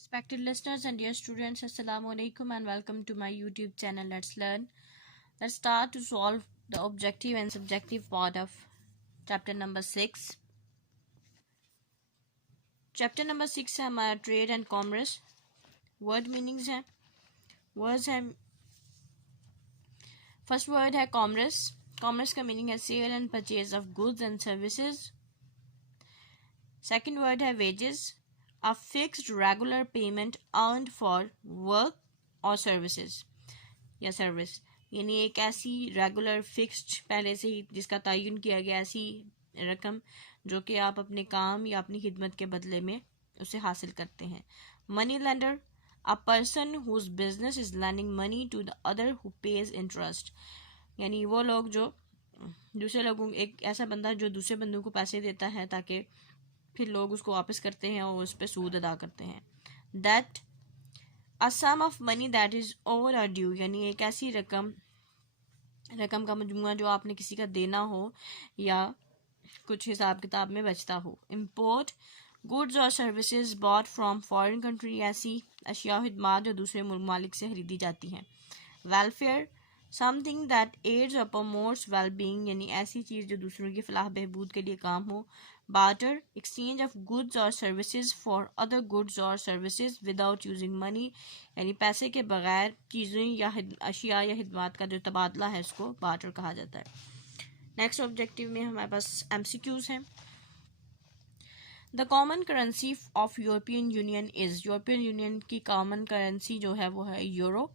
Respected listeners and dear students, Assalamu alaikum and welcome to my YouTube channel. Let's learn. Let's start to solve the objective and subjective part of chapter number 6. Chapter number 6 है हमारा trade and commerce. Word meanings हैं. Words हैं. First word है commerce. Commerce का meaning है sale and purchase of goods and services. Second word है wages. A fixed regular payment earned for work or services या service, यानी एक ऐसी रेगुलर फिक्स्ड पहले से ही जिसका तयन किया गया ऐसी रकम जो कि आप अपने काम या अपनी खिदमत के बदले में उसे हासिल करते हैं. Money lender, a person whose business is lending money to the other who pays interest, यानी वो लोग जो दूसरे लोगों, एक ऐसा बंदा जो दूसरे बंदों को पैसे देता है ताकि फिर लोग उसको वापस करते हैं और उस पर सूद अदा करते हैं. That a sum of money that is over a due, यानी एक ऐसी रकम का मजमुआ जो आपने किसी का देना हो या कुछ हिसाब किताब में बचता हो. इम्पोर्ट, गुड्स और services bought from foreign country, ऐसी अशिया खिदमात जो दूसरे ममालिक से खरीदी जाती हैं. वेलफेयर, समथिंग दैट एड्स और प्रमोट्स वेलबींग, यानी ऐसी चीज़ जो दूसरों की फलाह बहबूद के लिए काम हो. बार्टर, एक्सचेंज ऑफ गुड्स और सर्विसेज फॉर अदर गुड्स और सर्विसेज विदाउट यूजिंग मनी, यानी पैसे के बगैर चीज़ें या अशिया या खिदमात का जो तबादला है उसको बार्टर कहा जाता है. नेक्स्ट ऑब्जेक्टिव में हमारे पास MCQs हैं. The common currency of European Union is, European Union की कॉमन करेंसी जो है वो है यूरो.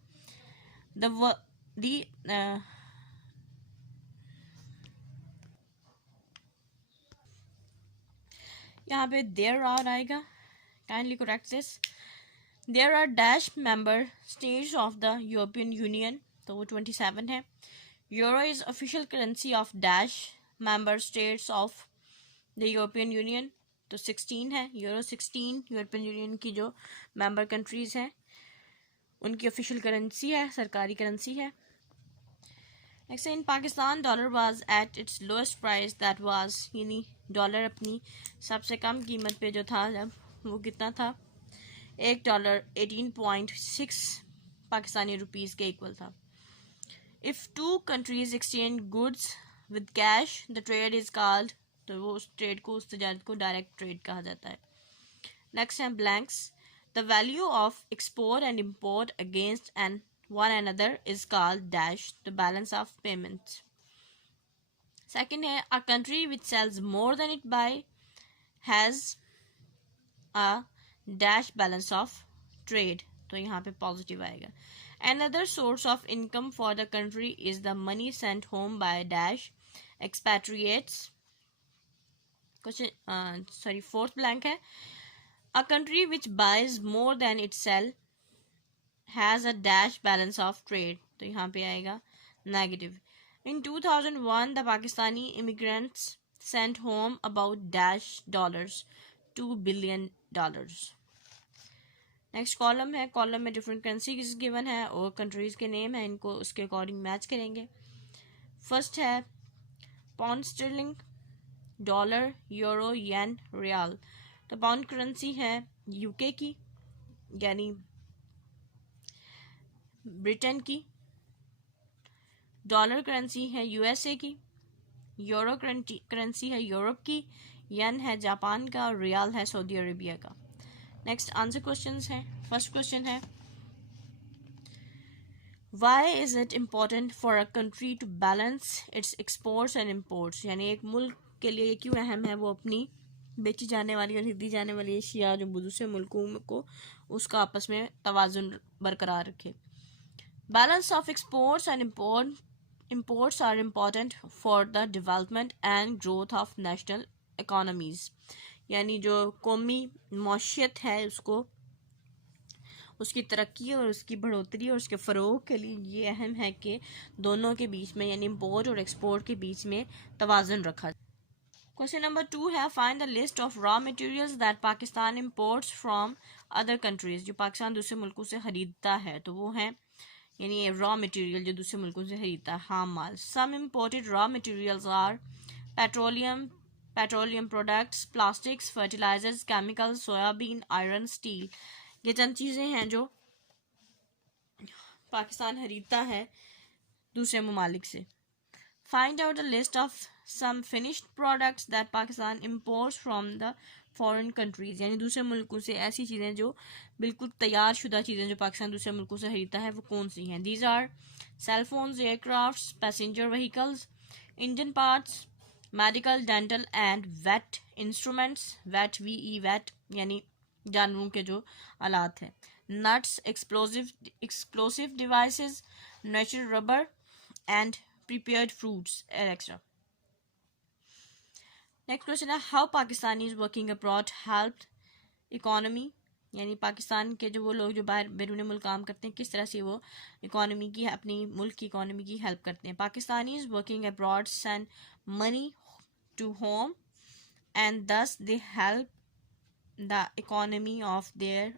यहाँ पे देयर आर आएगा. Kindly correct this. There are dash member states of the European Union, तो वो 27 है. Euro is official currency of dash member states of the European Union, तो 16 है. यूरो 16 यूरोपियन यूनियन की जो मेंबर कंट्रीज हैं उनकी ऑफिशियल करेंसी है, सरकारी करेंसी है. Next, in Pakistan dollar was at its lowest price that was, यानी डॉलर अपनी सबसे कम कीमत पे जो था जब वो कितना था, $1 18.6 पाकिस्तानी रुपीज़ के इक्वल था. If two countries exchange goods with cash the trade is called, तो वो उस ट्रेड को, उस तजारत को डायरेक्ट ट्रेड कहा जाता है. नेक्स्ट है blanks. The value of export and import against and one another is called dash the balance of payments. Second है a country which sells more than it buy has a dash balance of trade, तो यहाँ पे positive आएगा. Another source of income for the country is the money sent home by dash expatriates. Question fourth blank है a country which buys more than it sells has a dash balance of trade, तो यहाँ पे आएगा negative. In 2001 the Pakistani immigrants sent home about dash dollars $2 billion. Next column है. Column में different currencies given है और countries के name है, इनको उसके अकॉर्डिंग मैच करेंगे. फर्स्ट है पाउंड स्टर्लिंग, डॉलर, यूरो, येन, रियाल. तो पाउंड करेंसी है यूके की, यानी ब्रिटेन की. डॉलर करेंसी है यूएसए की. यूरो करेंसी है यूरोप की. येन है जापान का और रियाल है सऊदी अरेबिया का. नेक्स्ट आंसर क्वेश्चंस हैं. फर्स्ट क्वेश्चन है Y is it important for a country to balance its exports and imports, यानी एक मुल्क के लिए क्यों अहम है वो अपनी बेची जाने वाली और खरीदी जाने वाली अशिया जो दूसरे मुल्कों को उसका आपस में तवाजुन बरकरार रखे. Balance of exports and imports are important for the development and growth of national economies, यानी जो कौमी मौशियत है उसको, उसकी तरक्की और उसकी बढ़ोतरी और उसके फ़रोग के लिए ये अहम है कि दोनों के बीच में, यानी इम्पोर्ट और एक्सपोर्ट के बीच में तवाज़ुन रखा. क्वेश्चन नंबर 2 है find the list of raw materials that Pakistan imports from other countries, जो पाकिस्तान दूसरे मुल्कों से खरीदता है, तो वो हैं यानी रॉ मटेरियल जो दूसरे मुल्कों से खरीदता है, हाम माल. Some imported raw materials are petroleum products, plastics, fertilisers, chemicals, soyabean, iron, steel, ये चंद चीज़ें हैं जो पाकिस्तान खरीदता है दूसरे ममालिक से. Find out a list of some finished products that Pakistan imports from the foreign countries. यानी दूसरे मुल्कों से ऐसी चीज़ें जो बिल्कुल तैयार शुदा चीज़ें जो पाकिस्तान दूसरे मुल्कों से खरीदता है वो कौन सी हैं. These are cell phones, aircrafts, passenger vehicles, engine parts, medical, dental and vet instruments. vet vet यानी जानवरों के जो आलात हैं. Nuts, explosive devices, natural rubber and prepared fruits, etc. Next question है how Pakistanis working abroad help economy. यानी पाकिस्तान के जो वो लोग जो बाहर बैरून मुल्क काम करते हैं किस तरह से वो इकोनॉमी की अपनी मुल्क की इकोनॉमी की हेल्प करते हैं. Pakistanis working abroad send money to home and thus they help the economy of their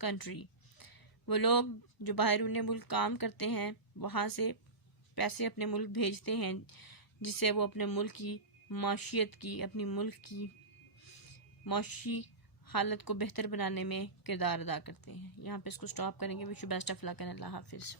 country. वो लोग जो बाहरून मुल्क काम करते हैं वहाँ से पैसे अपने मुल्क भेजते हैं जिससे वो अपने मुल्क की माशियत की अपनी मुल्क की माशी हालत को बेहतर बनाने में किरदार अदा करते हैं. यहाँ पे इसको स्टॉप करेंगे. Wish you best of luck and अल्लाह हाफिज़.